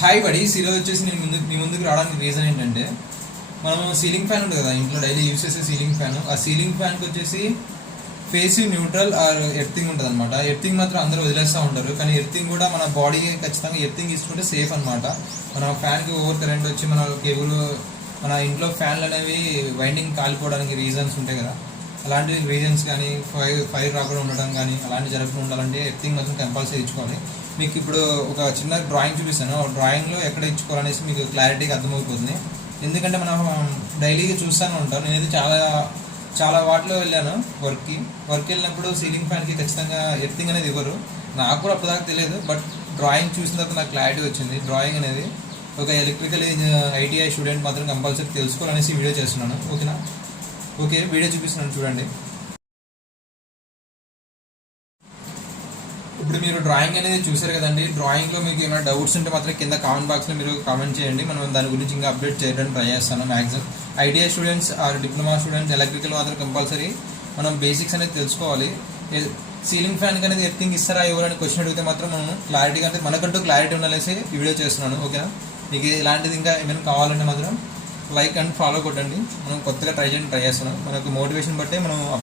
Hi buddies, ఈరోజు వచ్చేసి నేను మీ ముందుకు రావడానికి రీజన్ ఏంటంటే, మనం సీలింగ్ ఫ్యాన్ ఉంటుంది కదా ఇంట్లో డైలీ యూస్ చేసే సీలింగ్ ఫ్యాన్. ఆ సీలింగ్ ఫ్యాన్కి వచ్చేసి ఫేసివ్, న్యూట్రల్ ఆర్ ఎర్తింగ్ ఉంటుంది అనమాట. ఎర్తింగ్ మాత్రం అందరూ వదిలేస్తూ ఉంటారు, కానీ ఎర్తింగ్ కూడా మన బాడీ ఖచ్చితంగా ఎర్తింగ్ తీసుకుంటే సేఫ్ అనమాట. మన ఫ్యాన్కి ఓవర్ కరెంట్ వచ్చి మన కేబుల్, మన ఇంట్లో ఫ్యాన్లు అనేవి వైండింగ్ కాలిపోవడానికి రీజన్స్ ఉంటాయి కదా, అలాంటి రీజన్స్ కానీ ఫైర్ రాకుండా ఉండడం కానీ అలాంటి జరగకుండా ఉండాలంటే ఎర్తింగ్ మాత్రం కంపల్సరీ ఇచ్చుకోవాలి. మీకు ఇప్పుడు ఒక చిన్న డ్రాయింగ్ చూపిస్తాను. ఆ డ్రాయింగ్లో ఎక్కడ ఇచ్చుకోవాలనేసి మీకు క్లారిటీగా అర్థమైపోతుంది. ఎందుకంటే మనం డైలీగా చూస్తూనే ఉంటాం. నేనైతే చాలా వాటిలో వెళ్ళాను వర్క్ వెళ్ళినప్పుడు సీలింగ్ ఫ్యాన్కి ఖచ్చితంగా ఎర్తింగ్ అనేది ఇవ్వరు. నాకు కూడా అప్పటిదాకా తెలియదు, బట్ డ్రాయింగ్ చూసిన తర్వాత నాకు క్లారిటీ వచ్చింది. డ్రాయింగ్ అనేది ఒక ఎలక్ట్రికల్ ఐటీఐ స్టూడెంట్ మాత్రం కంపల్సరీ తెలుసుకోవాలనేసి వీడియో చేస్తున్నాను. ఓకేనా? ఓకే, వీడియో చూపిస్తున్నాను చూడండి. ఇప్పుడు మీరు డ్రాయింగ్ అనేది చూసారు కదండి. డ్రాయింగ్లో మీకు ఏమైనా డౌట్స్ ఉంటే మాత్రం కింద కామెంట్ బాక్స్లో మీరు కామెంట్ చేయండి. మనం దాని గురించి ఇంకా అప్డేట్ చేయడానికి ట్రై చేస్తాను. Maximum ITI students or diploma students electrical మాత్రం కంపల్సరీ మనం బేసిక్స్ అనేది తెలుసుకోవాలి. సీలింగ్ ఫ్యాన్కి అనేది ఎర్తింగ్ ఇస్తారా ఎవరైనా క్వశ్చన్ అడిగితే మాత్రం మనం క్లారిటీగా అంటే మనకంటూ క్లారిటీ ఉండాలేసి ఈ వీడియో చేస్తున్నాను. ఓకేనా? మీకు ఇలాంటిది ఇంకా ఏమైనా కావాలంటే మాత్రం లైక్ అండ్ ఫాలో కొట్టండి. మనం కొత్తగా ట్రై చేస్తున్నాం. మనకు మోటివేషన్ బట్టే మనం